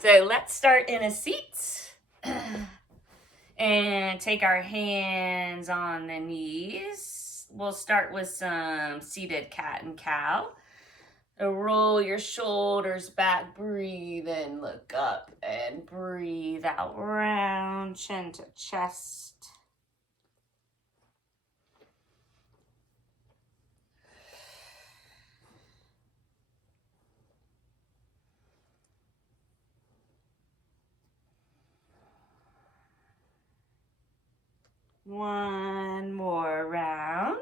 So let's start in a seat and take our hands on the knees. We'll start with some seated cat and cow. Roll your shoulders back, breathe in, look up, and breathe out, round chin to chest. One more round.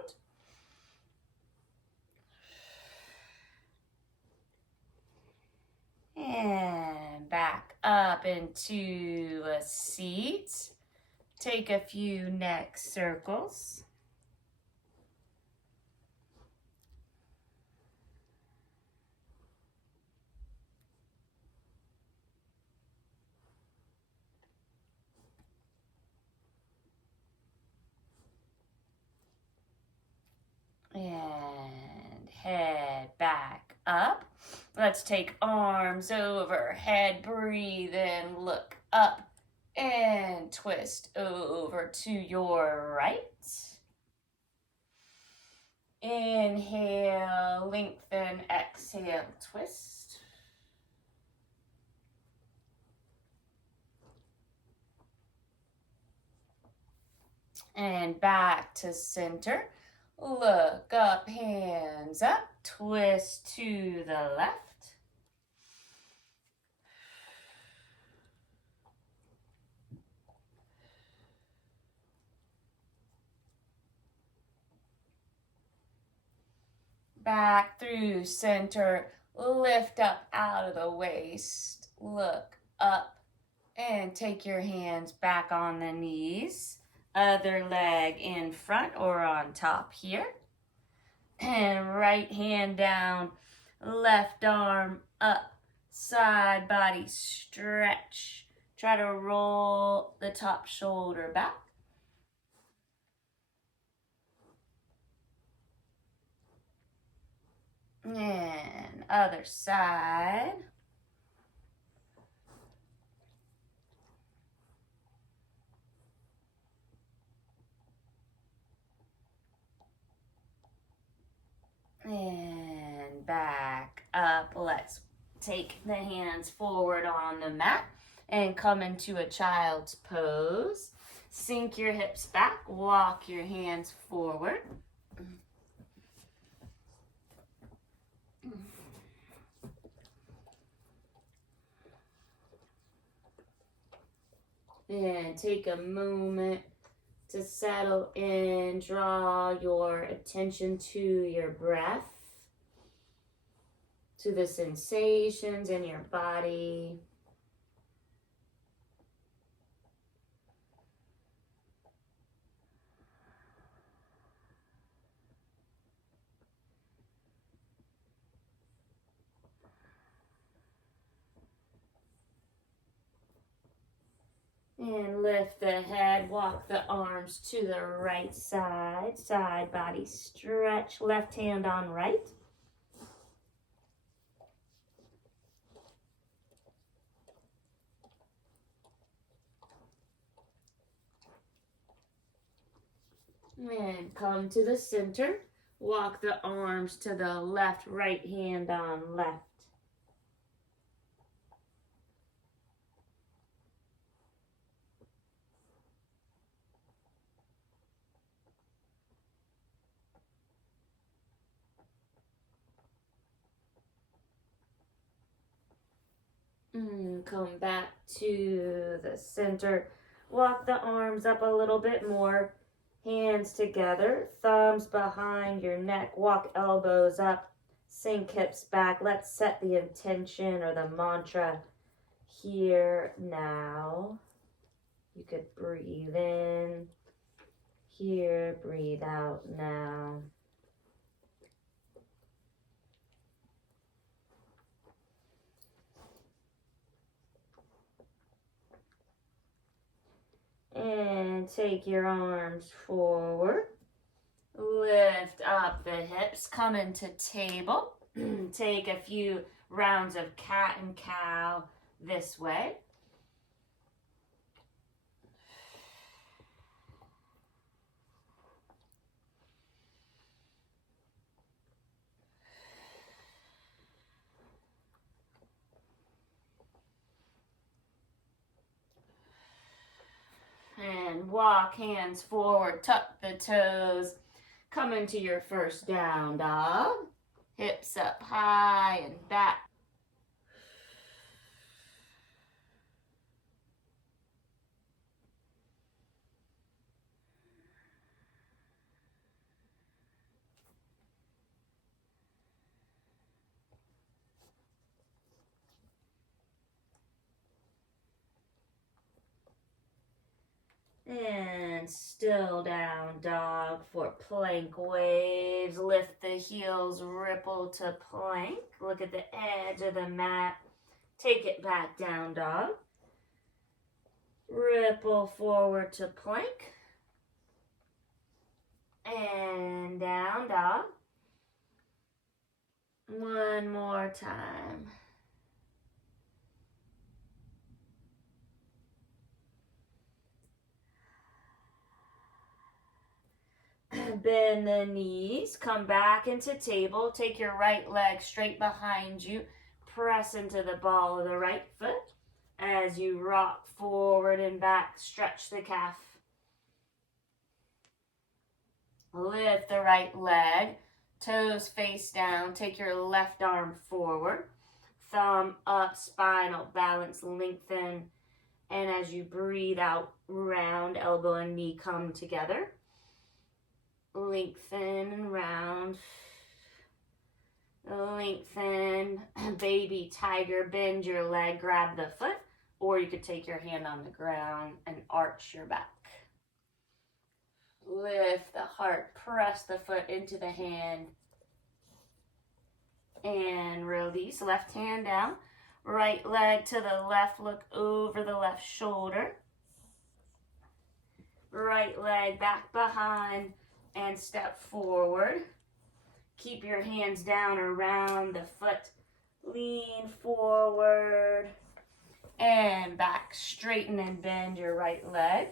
And back up into a seat. Take a few neck circles. And head back up. Let's take arms over, head, breathe in, look up, and twist over to your right. Inhale, lengthen, exhale, twist. And back to center. Look up, hands up, twist to the left. Back through center, lift up out of the waist, look up, and take your hands back on the knees. Other leg in front or on top here. And right hand down, left arm up, side body stretch. Try to roll the top shoulder back. And other side. And back up. Let's take the hands forward on the mat and come into a child's pose. Sink your hips back, walk your hands forward. And take a moment to settle in, draw your attention to your breath, to the sensations in your body. And lift the head, walk the arms to the right side, side body stretch, left hand on right. And come to the center, walk the arms to the left, right hand on left. Come back to the center. Walk the arms up a little bit more. Hands together, thumbs behind your neck. Walk elbows up, sink hips back. Let's set the intention or the mantra here now. You could breathe in here, breathe out now. And take your arms forward. Lift up the hips, come into table. Take a few rounds of cat and cow, this way. And walk hands forward, tuck the toes, come into your first down dog. Hips up high and back. And still down dog for plank waves. Lift the heels, ripple to plank. Look at the edge of the mat. Take it back down dog. Ripple forward to plank. And down dog. One more time. Bend the knees, come back into table, take your right leg straight behind you, press into the ball of the right foot. As you rock forward and back, stretch the calf. Lift the right leg, toes face down, take your left arm forward, thumb up, spinal balance, lengthen, and as you breathe out, round, elbow and knee come together. Lengthen and round. Lengthen, baby tiger, bend your leg, grab the foot, or you could take your hand on the ground and arch your back. Lift the heart, press the foot into the hand, and release. Left hand down, right leg to the left, look over the left shoulder. Right leg back behind, and step forward. Keep your hands down around the foot. Lean forward and back. Straighten and bend your right leg.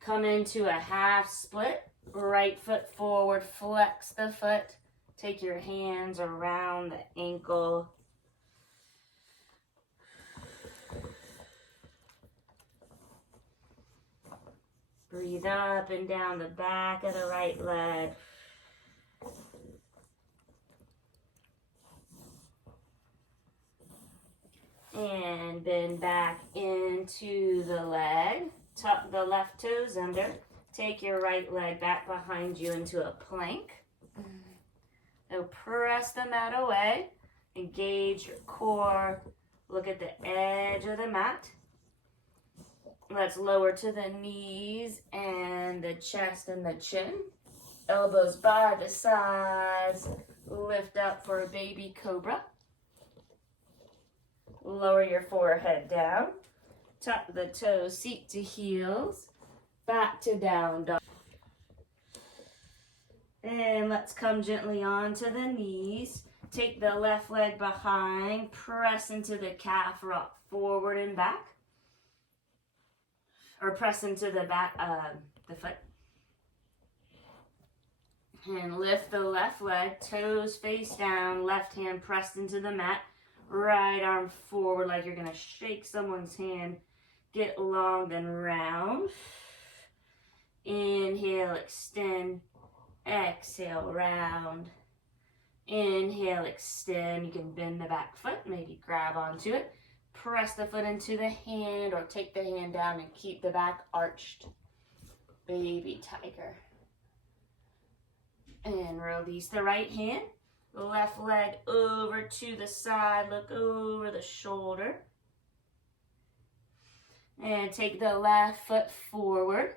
Come into a half split. Right foot forward, flex the foot. Take your hands around the ankle. Breathe up and down the back of the right leg. And bend back into the leg. Tuck the left toes under. Take your right leg back behind you into a plank. So press the mat away. Engage your core. Look at the edge of the mat. Let's lower to the knees and the chest and the chin. Elbows by the sides. Lift up for a baby cobra. Lower your forehead down. Tuck the toes, seat to heels. Back to down dog. And let's come gently onto the knees. Take the left leg behind. Press into the calf, rock forward and back. Or press into the back, the foot. And lift the left leg, toes face down, left hand pressed into the mat. Right arm forward like you're gonna shake someone's hand. Get long, then round. Inhale, extend. Exhale, round. Inhale, extend. You can bend the back foot, maybe grab onto it. Press the foot into the hand or take the hand down and keep the back arched. Baby tiger. And release the right hand. Left leg over to the side. Look over the shoulder. And take the left foot forward.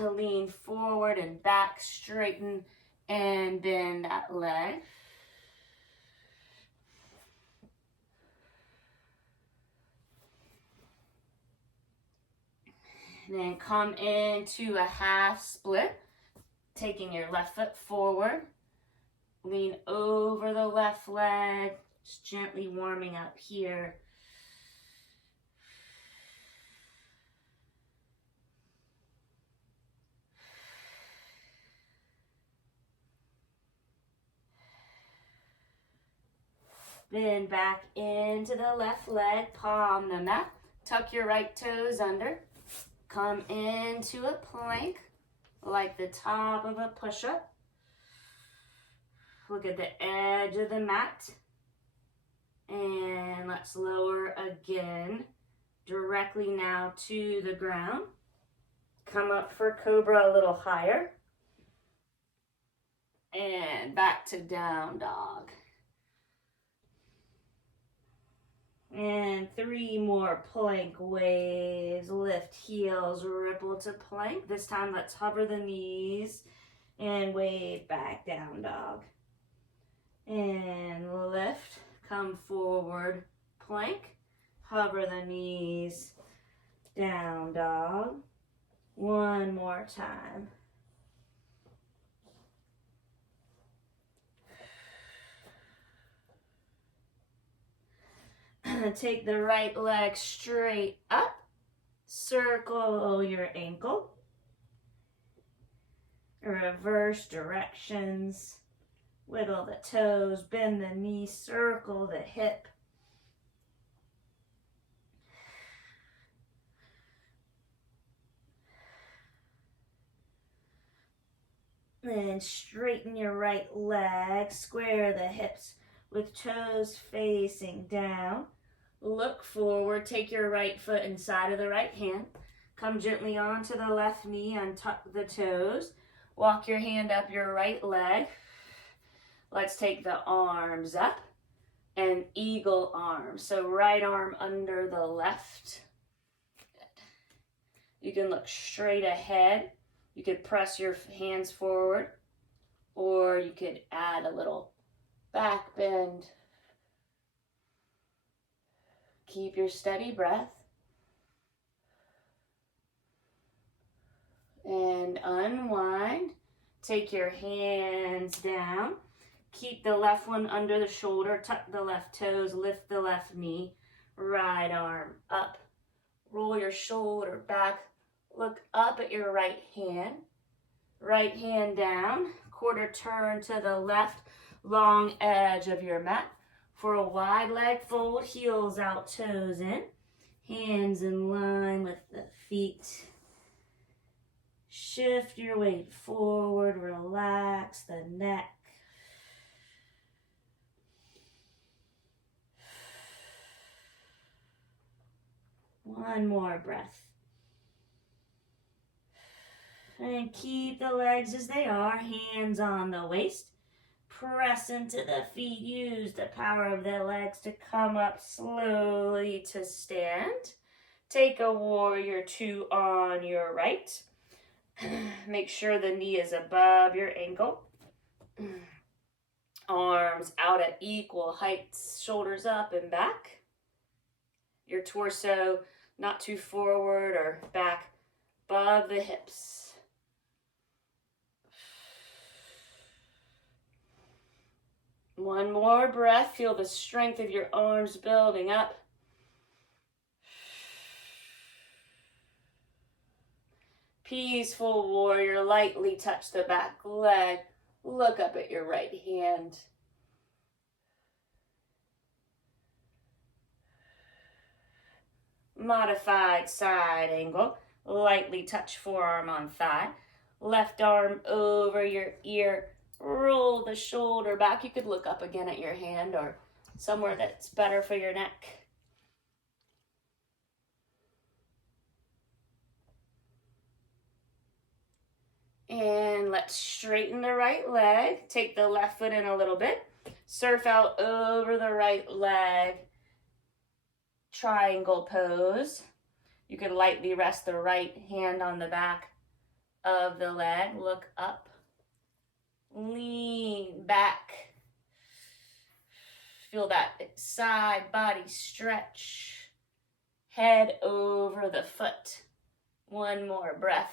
Lean forward and back, straighten and bend that leg. And then come into a half split, taking your left foot forward. Lean over the left leg, just gently warming up here. Then back into the left leg, palm the mat. Tuck your right toes under. Come into a plank, like the top of a push-up. Look at the edge of the mat. And let's lower again, directly now to the ground. Come up for cobra a little higher. And back to down dog. And 3 more plank waves. Lift heels, ripple to plank. This time let's hover the knees and wave back down dog. And lift, come forward, plank. Hover the knees, down dog. One more time. Take the right leg straight up. Circle your ankle. Reverse directions. Wiggle the toes, bend the knee, circle the hip. Then straighten your right leg, square the hips with toes facing down. Look forward, take your right foot inside of the right hand. Come gently onto the left knee, untuck the toes. Walk your hand up your right leg. Let's take the arms up and eagle arm. So right arm under the left. Good. You can look straight ahead. You could press your hands forward, or you could add a little back bend. Keep your steady breath. And unwind. Take your hands down. Keep the left one under the shoulder. Tuck the left toes. Lift the left knee. Right arm up. Roll your shoulder back. Look up at your right hand. Right hand down. Quarter turn to the left. Long edge of your mat. For a wide leg fold, heels out, toes in. Hands in line with the feet. Shift your weight forward, relax the neck. One more breath. And keep the legs as they are, hands on the waist. Press into the feet. Use the power of the legs to come up slowly to stand. Take a warrior 2 on your right. Make sure the knee is above your ankle. Arms out at equal heights. Shoulders up and back. Your torso not too forward or back, above the hips. One more breath. Feel the strength of your arms building up. Peaceful warrior. Lightly touch the back leg. Look up at your right hand. Modified side angle. Lightly touch forearm on thigh. Left arm over your ear. Roll the shoulder back. You could look up again at your hand or somewhere that's better for your neck. And let's straighten the right leg. Take the left foot in a little bit. Surf out over the right leg. Triangle pose. You could lightly rest the right hand on the back of the leg. Look up. Lean back. Feel that side body stretch. Head over the foot. One more breath.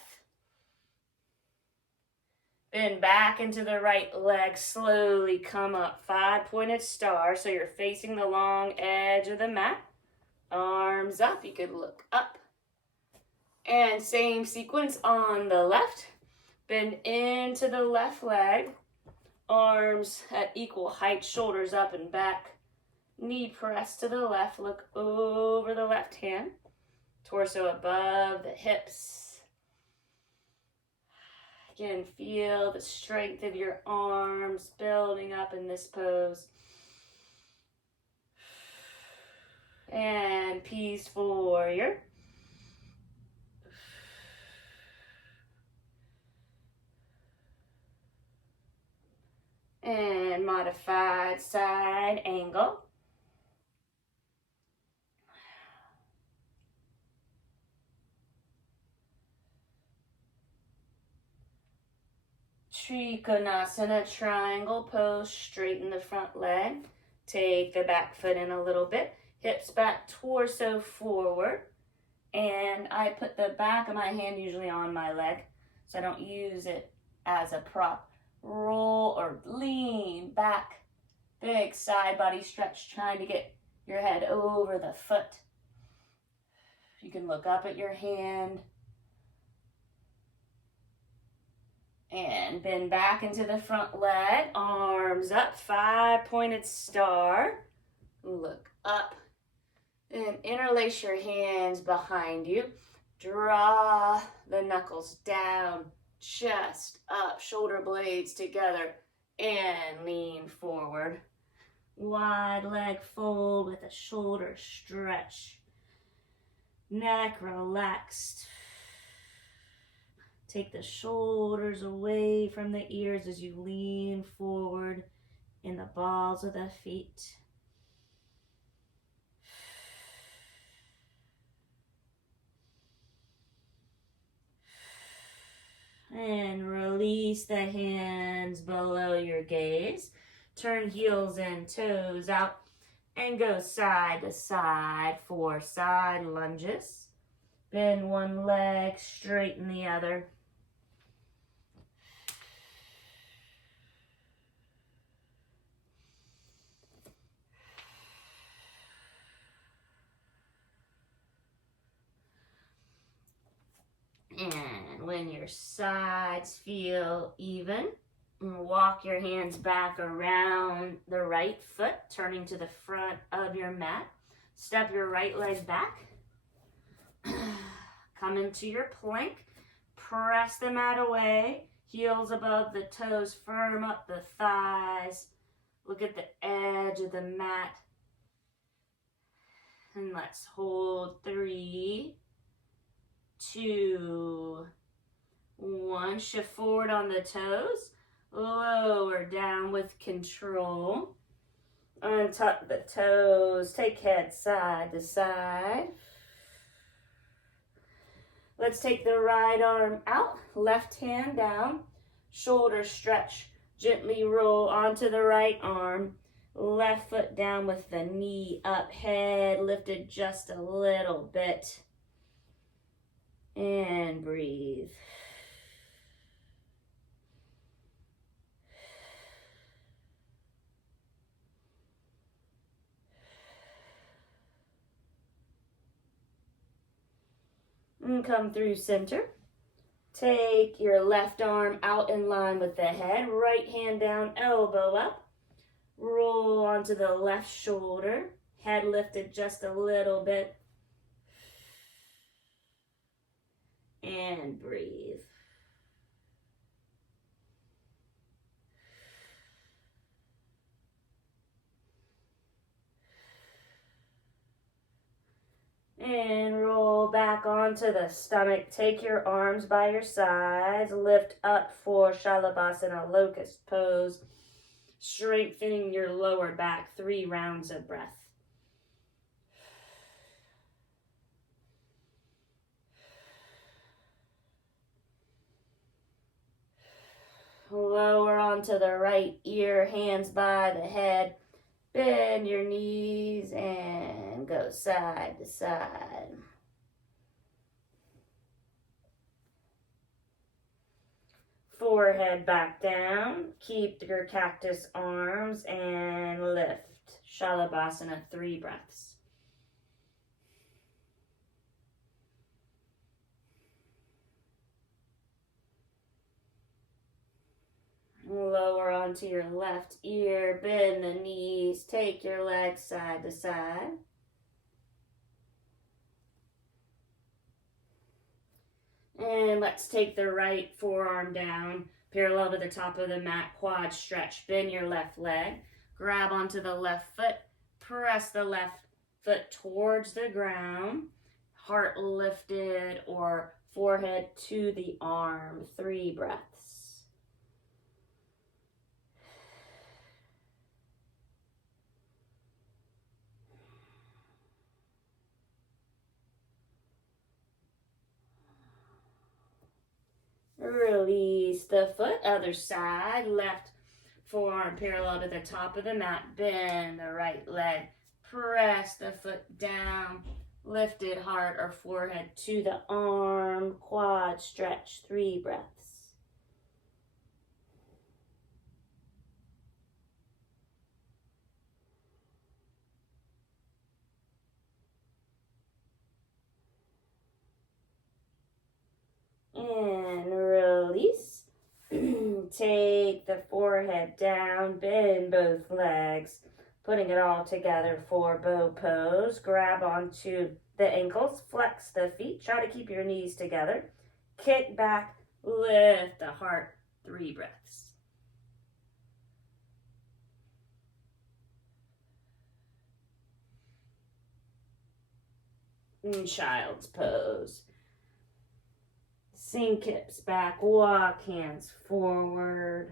Then back into the right leg, slowly come up, 5-pointed star, so you're facing the long edge of the mat. Arms up, you could look up. And same sequence on the left. Bend into the left leg, arms at equal height, shoulders up and back. Knee press to the left, look over the left hand. Torso above the hips. Again, feel the strength of your arms building up in this pose. And peaceful warrior. And modified side angle. Trikonasana, triangle pose, straighten the front leg. Take the back foot in a little bit. Hips back, torso forward. And I put the back of my hand usually on my leg, so I don't use it as a prop. Roll or lean back. Big side body stretch, trying to get your head over the foot. You can look up at your hand. And bend back into the front leg, arms up, 5-pointed star. Look up. And interlace your hands behind you. Draw the knuckles down, chest up, shoulder blades together, and lean forward. Wide leg fold with a shoulder stretch. Neck relaxed. Take the shoulders away from the ears as you lean forward in the balls of the feet. And release the hands below your gaze. Turn heels and toes out and go side to side for side lunges. Bend one leg, straighten the other. And when your sides feel even, walk your hands back around the right foot, turning to the front of your mat. Step your right leg back. Come into your plank. Press the mat away. Heels above the toes. Firm up the thighs. Look at the edge of the mat. And let's hold 3, 2, 1. Shift forward on the toes. Lower down with control. Untuck the toes. Take head side to side. Let's take the right arm out. Left hand down. Shoulder stretch. Gently roll onto the right arm. Left foot down with the knee up. Head lifted just a little bit. And breathe. And come through center. Take your left arm out in line with the head. Right hand down, elbow up. Roll onto the left shoulder. Head lifted just a little bit. And breathe. And roll back onto the stomach. Take your arms by your sides. Lift up for Shalabhasana, locust pose. Strengthening your lower back. 3 rounds of breath. Lower onto the right ear, hands by the head. Bend your knees and go side to side. Forehead back down. Keep your cactus arms and lift. Shalabhasana, 3 breaths. Lower onto your left ear, bend the knees, take your legs side to side. And let's take the right forearm down, parallel to the top of the mat, quad stretch, bend your left leg, grab onto the left foot, press the left foot towards the ground, heart lifted or forehead to the arm, 3 breaths. Release the foot, other side, left forearm parallel to the top of the mat, bend the right leg, press the foot down, lifted heart or forehead to the arm, quad stretch, 3 breaths. And release. Take the forehead down, bend both legs, putting it all together for bow pose. Grab onto the ankles, flex the feet, try to keep your knees together. Kick back, lift the heart, 3 breaths. And child's pose. Sink hips back, walk hands forward.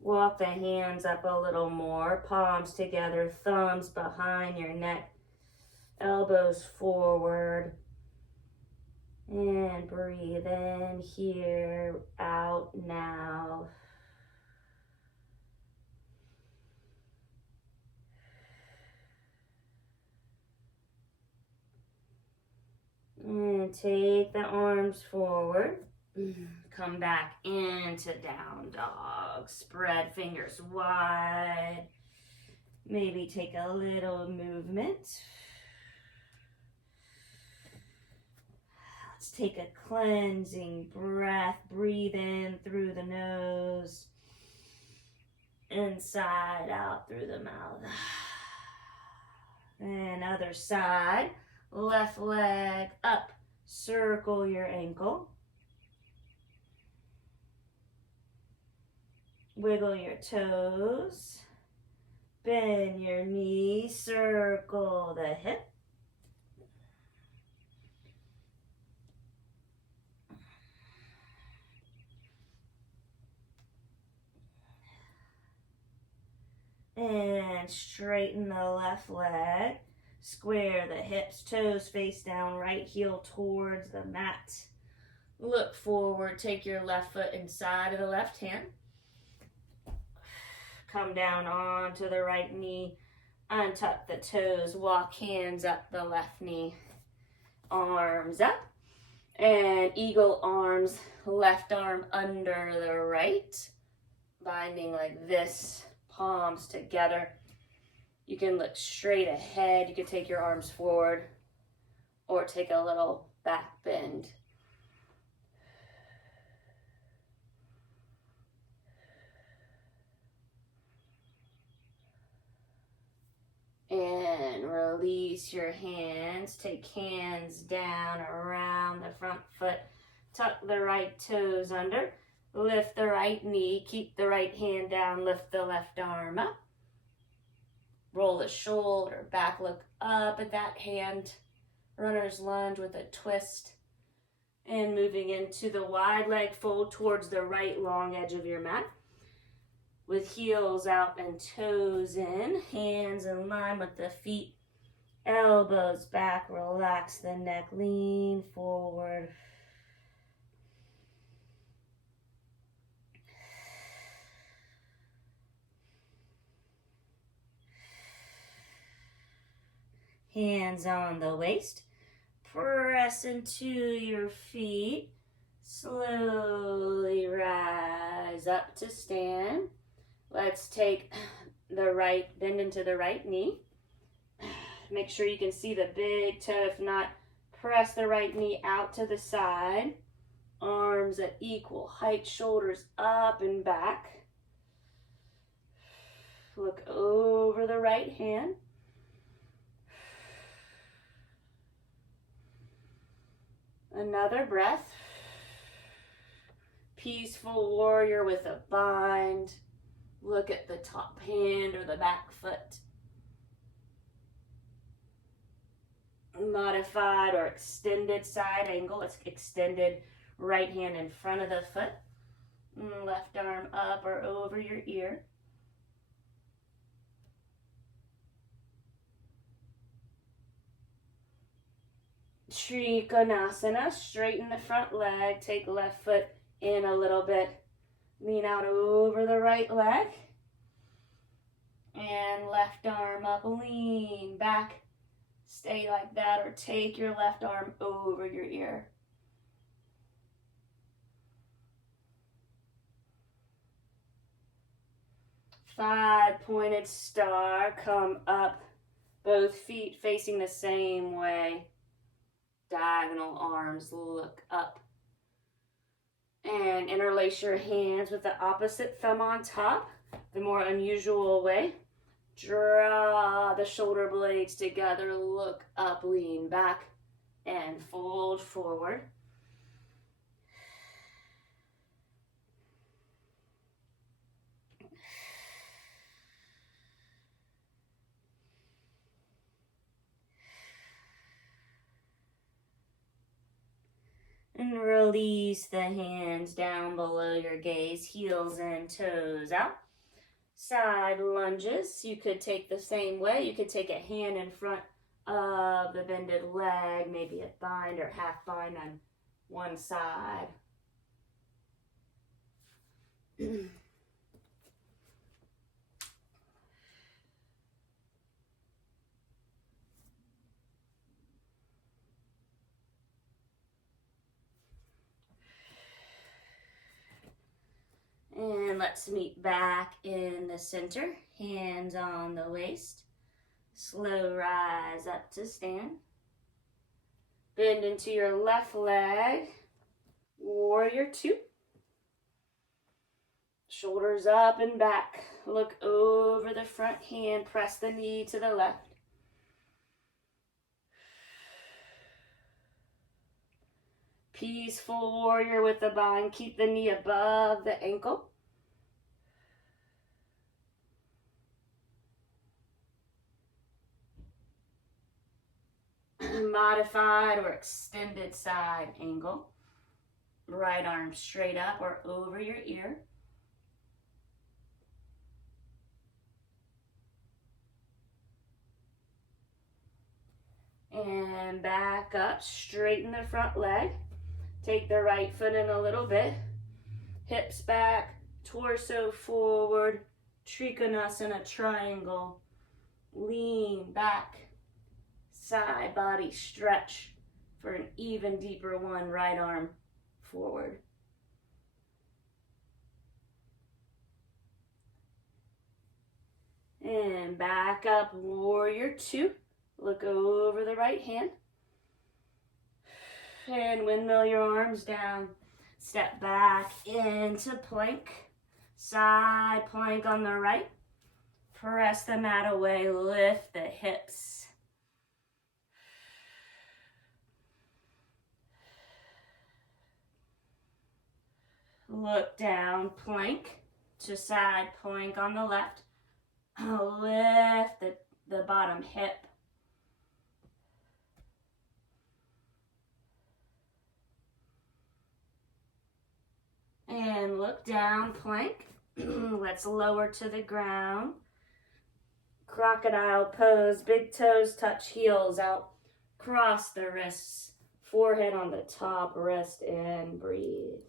Walk the hands up a little more, palms together, thumbs behind your neck, elbows forward. And breathe in here, out now. And take the arms forward. Come back into down dog. Spread fingers wide. Maybe take a little movement. Let's take a cleansing breath. Breathe in through the nose. Inside out through the mouth. And other side. Left leg up. Circle your ankle. Wiggle your toes. Bend your knee. Circle the hip. And straighten the left leg. Square the hips, toes face down, right heel towards the mat. Look forward, take your left foot inside of the left hand. Come down onto the right knee, untuck the toes, walk hands up the left knee, arms up. And eagle arms, left arm under the right, binding like this. Palms together. You can look straight ahead. You can take your arms forward or take a little back bend. And release your hands. Take hands down around the front foot. Tuck the right toes under. Lift the right knee, keep the right hand down, lift the left arm up. Roll the shoulder back, look up at that hand. Runner's lunge with a twist. And moving into the wide leg fold towards the right long edge of your mat. With heels out and toes in, hands in line with the feet. Elbows back, relax the neck, lean forward. Hands on the waist. Press into your feet. Slowly rise up to stand. Let's take the right, bend into the right knee. Make sure you can see the big toe. If not, press the right knee out to the side. Arms at equal height, shoulders up and back. Look over the right hand. Another breath. Peaceful warrior with a bind. Look at the top hand or the back foot. Modified or extended side angle. It's extended right hand in front of the foot. Left arm up or over your ear. Trikonasana, straighten the front leg, take left foot in a little bit, lean out over the right leg, and left arm up, lean back, stay like that, or take your left arm over your ear. Five-pointed star, come up, both feet facing the same way. Diagonal arms look up. And interlace your hands with the opposite thumb on top, the more unusual way. Draw the shoulder blades together, look up, lean back, and fold forward. And release the hands down below your gaze, heels and toes out. Side lunges, you could take the same way. You could take a hand in front of the bended leg, maybe a bind or half bind on one side. And let's meet back in the center, hands on the waist. Slow rise up to stand. Bend into your left leg, warrior two. Shoulders up and back. Look over the front hand, press the knee to the left. Peaceful warrior with the bind. Keep the knee above the ankle. Modified or extended side angle. Right arm straight up or over your ear. And back up, straighten the front leg. Take the right foot in a little bit. Hips back, torso forward. Trikonasana triangle. Lean back. Side body stretch for an even deeper one. Right arm forward. And back up, warrior two. Look over the right hand. And windmill your arms down. Step back into plank. Side plank on the right. Press the mat away, lift the hips. Look down, plank to side plank on the left. Lift the bottom hip. And look down, plank. Let's lower to the ground. Crocodile pose, big toes touch heels out. Cross the wrists, forehead on the top, rest and breathe.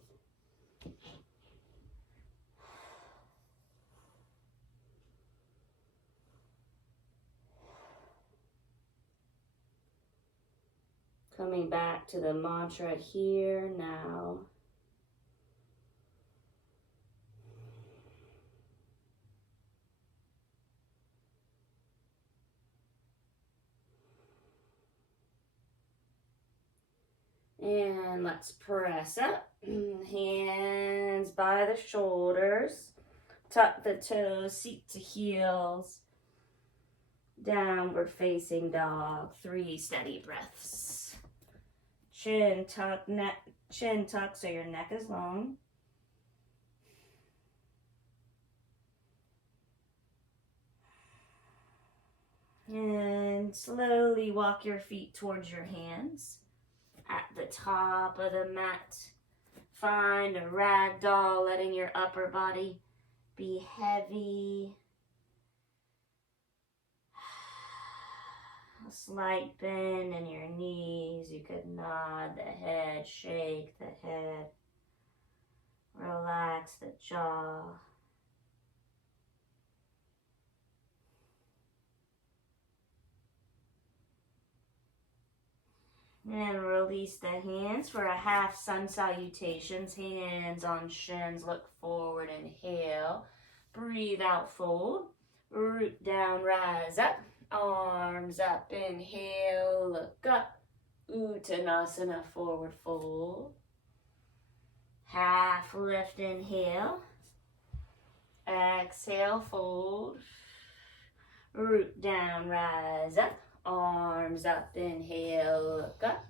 Coming back to the mantra here now. And let's press up. Hands by the shoulders. Tuck the toes, seat to heels. Downward facing dog. 3 steady breaths. Chin tuck so your neck is long. And slowly walk your feet towards your hands. At the top of the mat, find a rag doll, letting your upper body be heavy. A slight bend in your knees. You could nod the head, shake the head, relax the jaw. And release the hands for a half sun salutations. Hands on shins, look forward, inhale. Breathe out, fold. Root down, rise up. Arms up, inhale, look up. Uttanasana, forward fold. Half lift, inhale. Exhale, fold. Root down, rise up. Arms up, inhale, look up.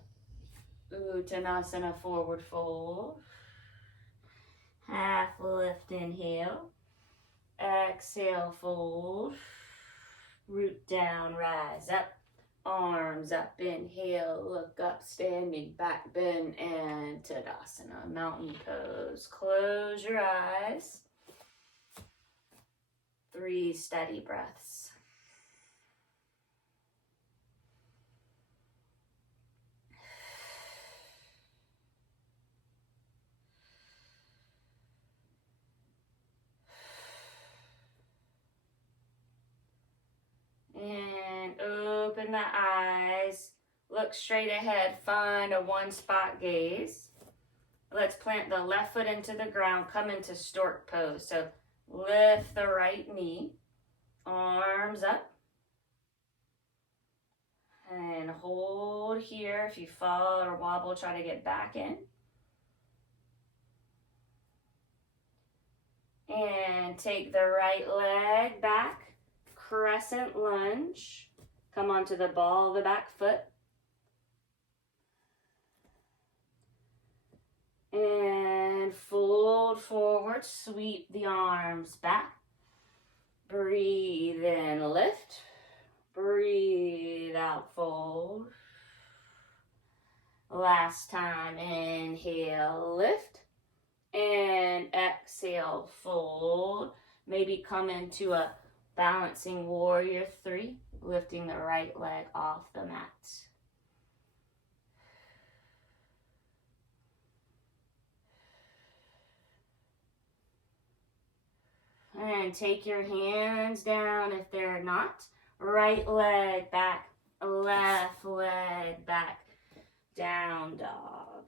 Uttanasana, forward fold. Half lift, inhale. Exhale, fold. Root down, rise up. Arms up, inhale, look up, standing back bend, and Tadasana, mountain pose. Close your eyes. 3 steady breaths. And open the eyes. Look straight ahead. Find a one spot gaze. Let's plant the left foot into the ground. Come into stork pose. So lift the right knee. Arms up. And hold here. If you fall or wobble, try to get back in. And take the right leg back. Crescent lunge. Come onto the ball of the back foot. And fold forward. Sweep the arms back. Breathe in, lift. Breathe out, fold. Last time, inhale, lift. And exhale, fold. Maybe come into a balancing warrior 3, lifting the right leg off the mat. And take your hands down if they're not. Right leg back, left leg back, down dog.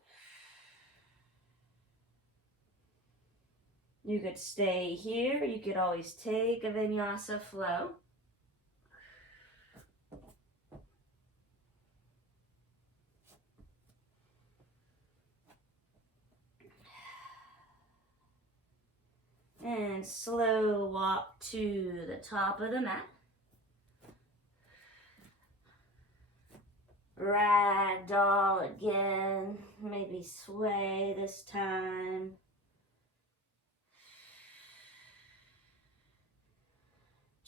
You could stay here. You could always take a vinyasa flow. And slow walk to the top of the mat. Ragdoll again. Maybe sway this time.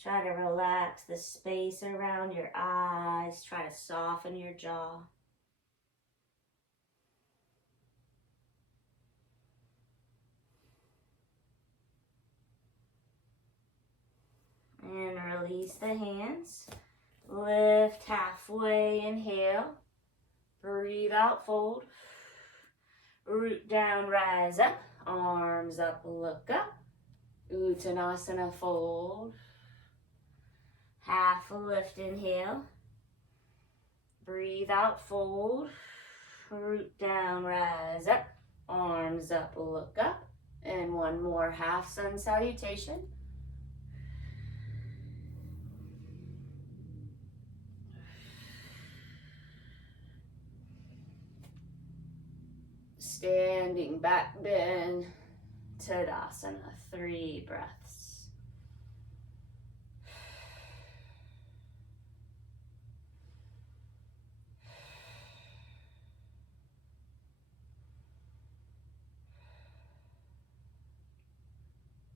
Try to relax the space around your eyes. Try to soften your jaw. And release the hands. Lift halfway, inhale. Breathe out, fold. Root down, rise up. Arms up, look up. Uttanasana, fold. Half a lift, inhale. Breathe out, fold. root down, rise up, arms up, look up, and one more half sun salutation. Standing back bend, Tadasana, 3 breaths.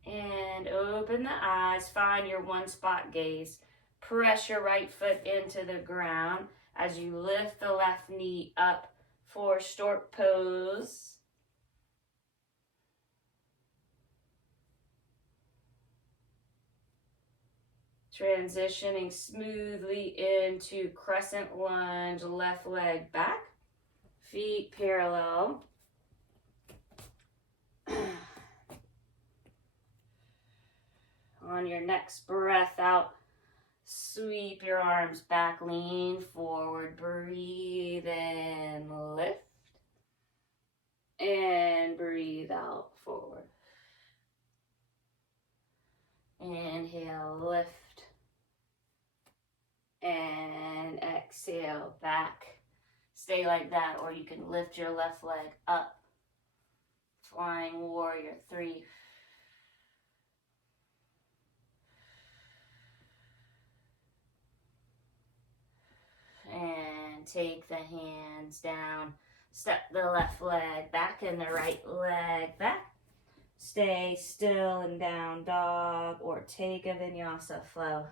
And open the eyes, find your one spot gaze. Press your right foot into the ground as you lift the left knee up for stork pose. Transitioning smoothly into crescent lunge, left leg back, feet parallel. On your next breath out, sweep your arms back, lean forward, breathe in, lift, and breathe out, forward. Inhale, lift, and exhale, back. Stay like that, or you can lift your left leg up. Flying warrior, 3. And take the hands down. Step the left leg back and the right leg back. Stay still in down dog or take a vinyasa flow.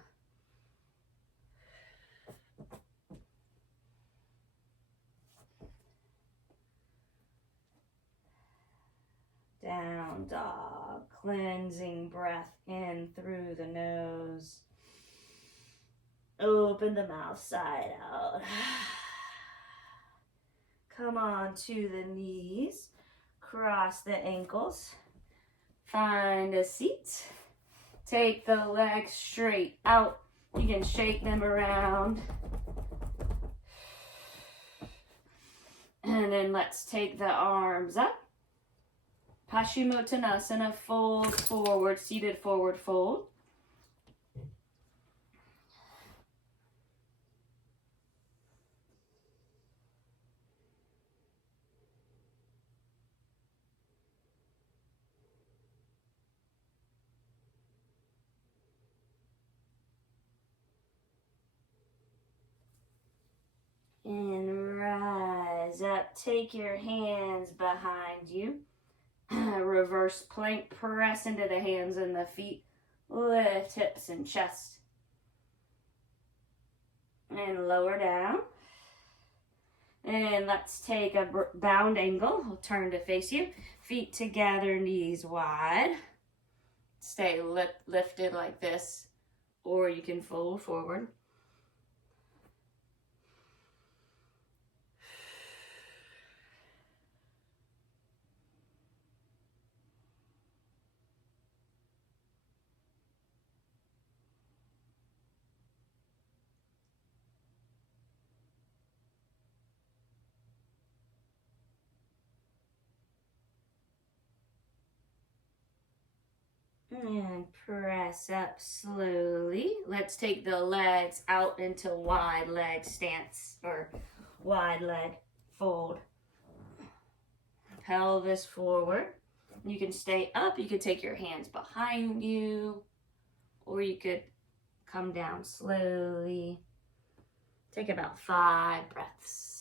Down dog, cleansing breath in through the nose. Open the mouth side out. Come on to the knees. Cross the ankles. Find a seat. Take the legs straight out. You can shake them around. And then let's take the arms up. Paschimottanasana, fold forward, seated forward fold. And rise up. Take your hands behind you. Reverse plank. Press into the hands and the feet. Lift hips and chest. And lower down. And let's take a bound angle. I'll turn to face you. Feet together, knees wide. Stay lifted like this. Or you can fold forward. And press up slowly. Let's take the legs out into wide leg stance or wide leg fold. Pelvis forward. You can stay up. You could take your hands behind you, or you could come down slowly. Take about 5 breaths.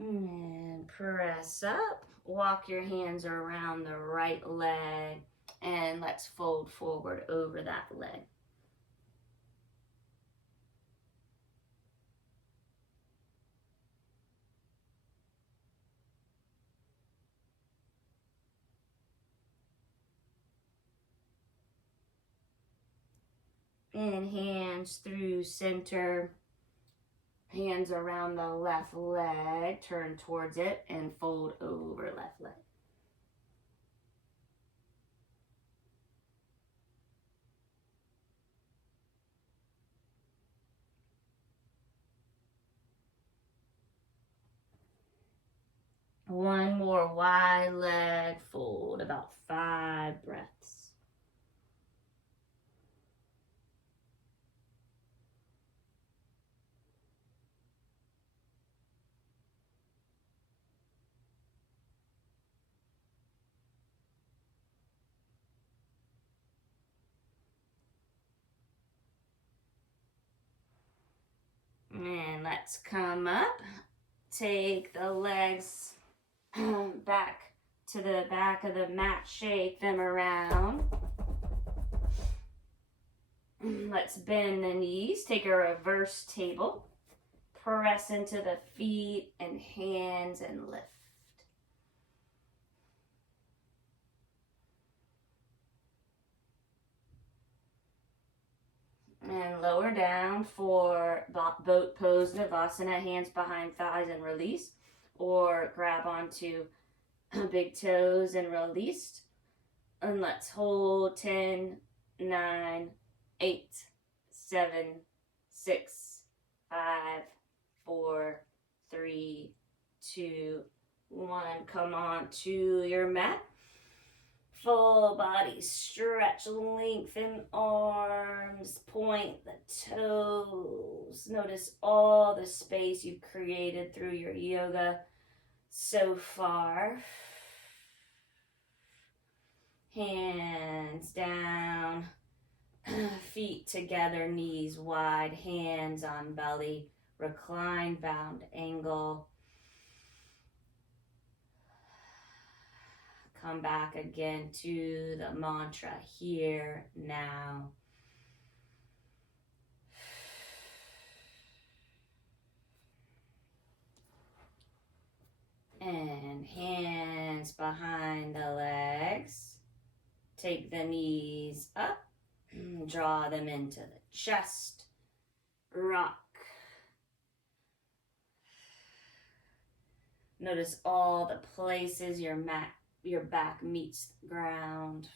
And press up. Walk your hands around the right leg. And let's fold forward over that leg. And hands through center. Hands around the left leg. Turn towards it and fold over left leg. One more wide leg fold, about 5 breaths. And let's come up. Take the legs back to the back of the mat, shake them around. Let's bend the knees, take a reverse table, press into the feet and hands and lift. And lower down for boat pose, Navasana, hands behind thighs and release, or grab onto big toes and release. And let's hold 10, 9, 8, 7, 6, 5, 4, 3, 2, 1. Come on to your mat. Full body stretch, lengthen arms, point the toes. Notice all the space you've created through your yoga so far. Hands down, feet together, knees wide, hands on belly, recline, bound angle. Come back again to the mantra, here, now. And hands behind the legs. Take the knees up, draw them into the chest, rock. Notice all the places your back meets the ground.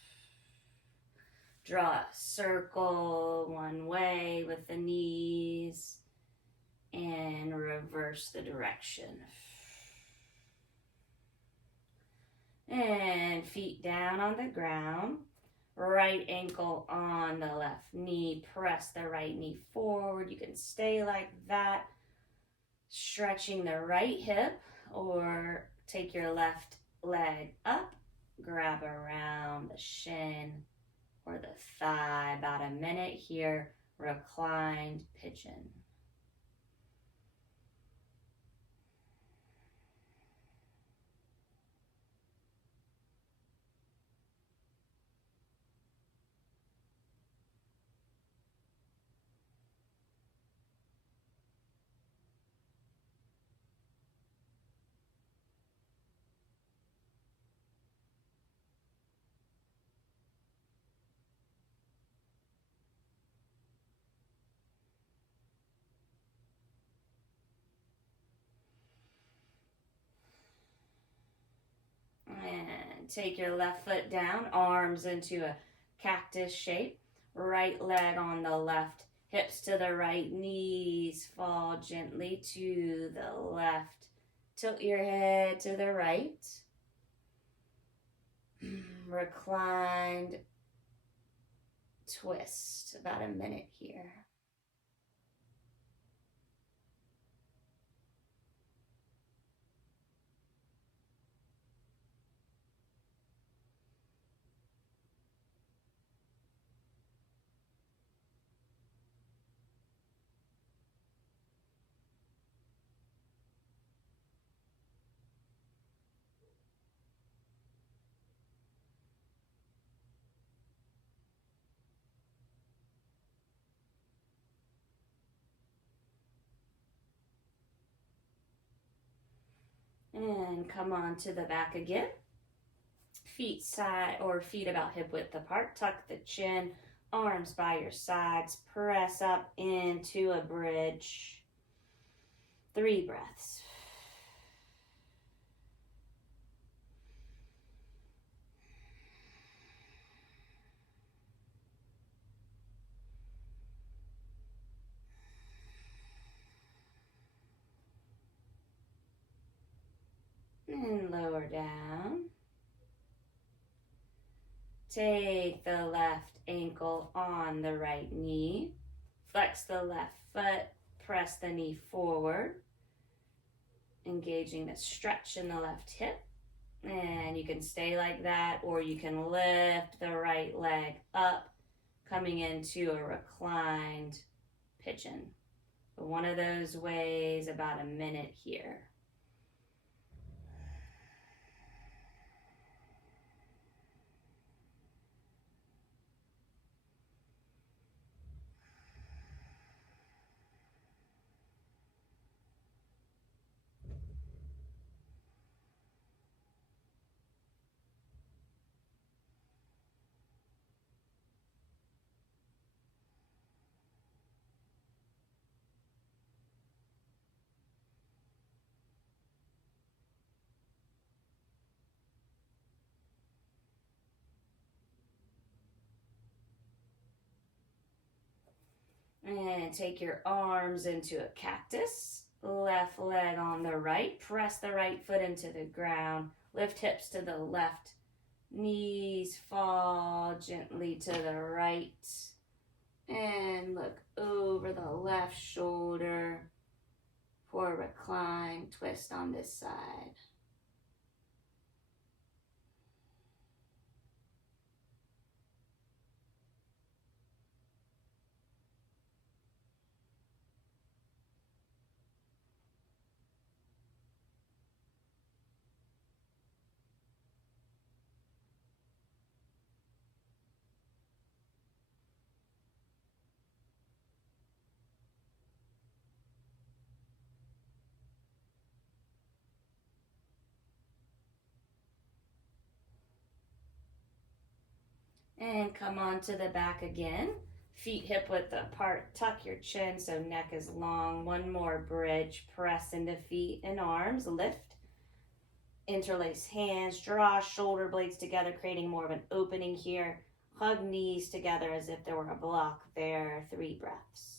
Draw a circle one way with the knees and reverse the direction. And feet down on the ground. Right ankle on the left knee. Press the right knee forward. You can stay like that. Stretching the right hip, or take your left leg up. Grab around the shin or the thigh. About a minute here. Reclined pigeon. And take your left foot down, arms into a cactus shape. Right leg on the left, hips to the right, knees fall gently to the left. Tilt your head to the right. Reclined twist, about a minute here. And come on to the back again. Feet side or feet about hip width apart. Tuck the chin, Arms by your sides. Press up into a bridge. 3 breaths. And lower down. Take the left ankle on the right knee. Flex the left foot. Press the knee forward. Engaging the stretch in the left hip. And you can stay like that, or you can lift the right leg up, coming into a reclined pigeon. One of those ways, about a minute here. And take your arms into a cactus. Left leg on the right. Press the right foot into the ground. Lift hips to the left. Knees fall gently to the right. And look over the left shoulder for a recline twist on this side. And come onto the back again. Feet hip width apart. Tuck your chin so neck is long. One more bridge. Press into feet and arms. Lift. Interlace hands. Draw shoulder blades together, creating more of an opening here. Hug knees together as if there were a block there. 3 breaths.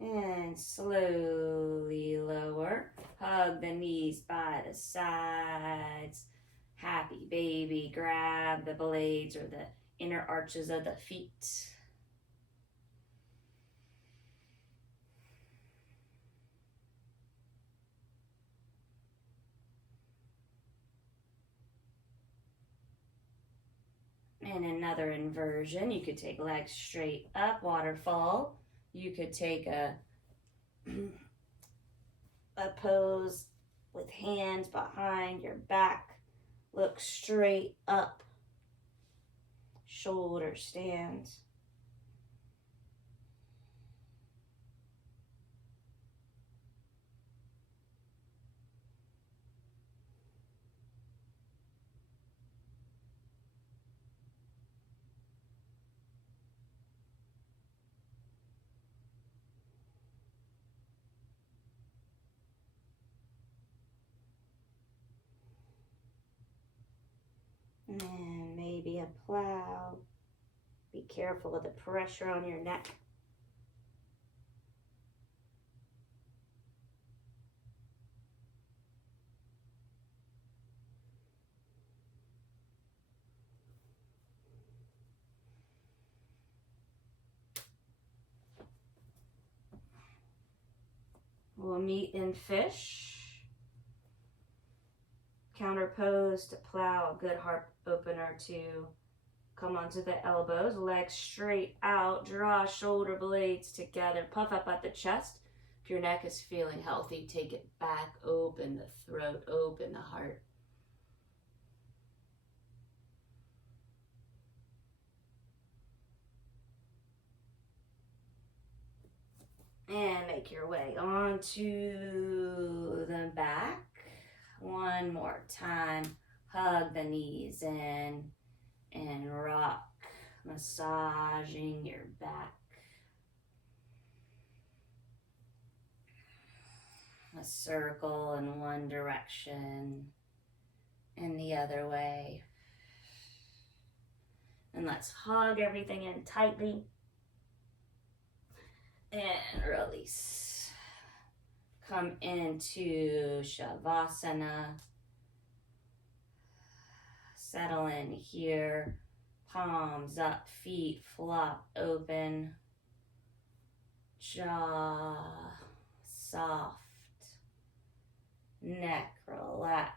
And slowly lower. Hug the knees by the sides. Happy baby. Grab the blades or the inner arches of the feet. And another inversion. You could take legs straight up, waterfall. You could take a pose with hands behind your back. Look straight up. Shoulder stands. And maybe a plow. Be careful of the pressure on your neck. We'll meet in fish. Counter pose to plow, a good heart opener to come onto the elbows, legs straight out, draw shoulder blades together, puff up at the chest. If your neck is feeling healthy, take it back, open the throat, open the heart. And make your way onto the back. One more time. Hug the knees in and rock, massaging your back. A circle in one direction and the other way. And let's hug everything in tightly and release. Come into Shavasana. Settle in here. Palms up, feet flop open. Jaw soft. Neck relaxed.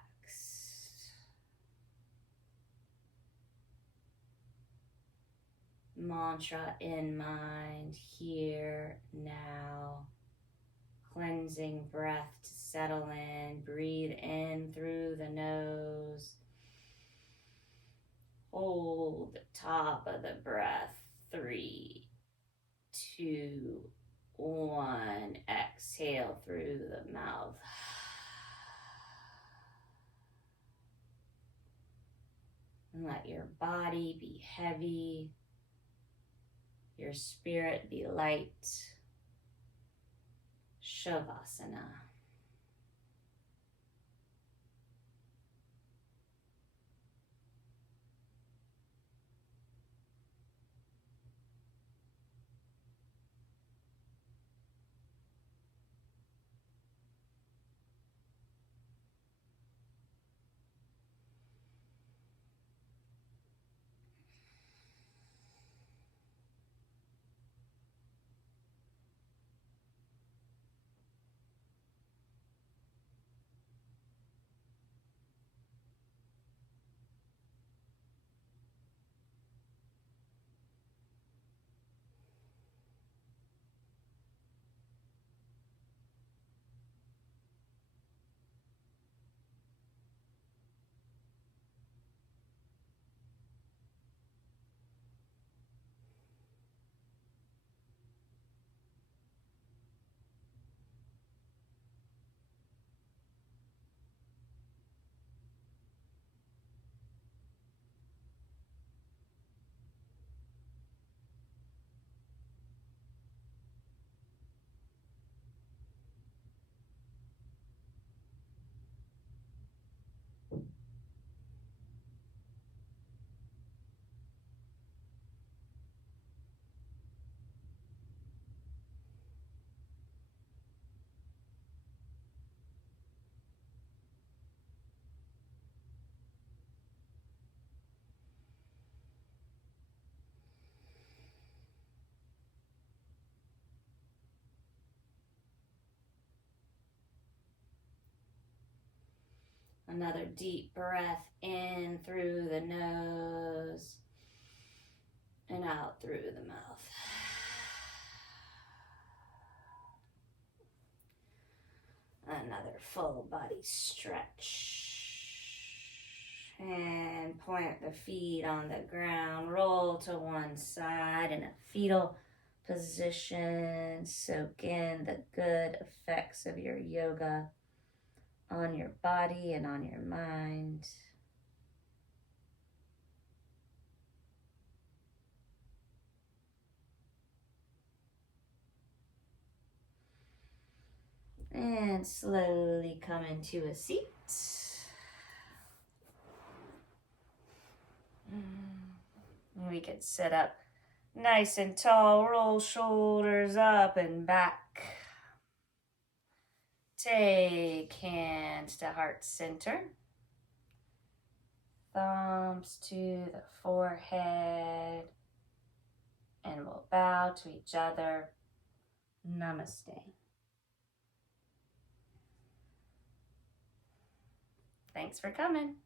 Mantra in mind, here, now. Cleansing breath to settle in. Breathe in through the nose. Hold the top of the breath. 3, 2, 1. Exhale through the mouth. And let your body be heavy. Your spirit be light. Shavasana. Another deep breath in through the nose and out through the mouth. Another full body stretch. And plant the feet on the ground. Roll to one side in a fetal position. Soak in the good effects of your yoga on your body and on your mind. And slowly come into a seat. We can sit up nice and tall, roll shoulders up and back. Take hands to heart center. Thumbs to the forehead. And we'll bow to each other. Namaste. Thanks for coming.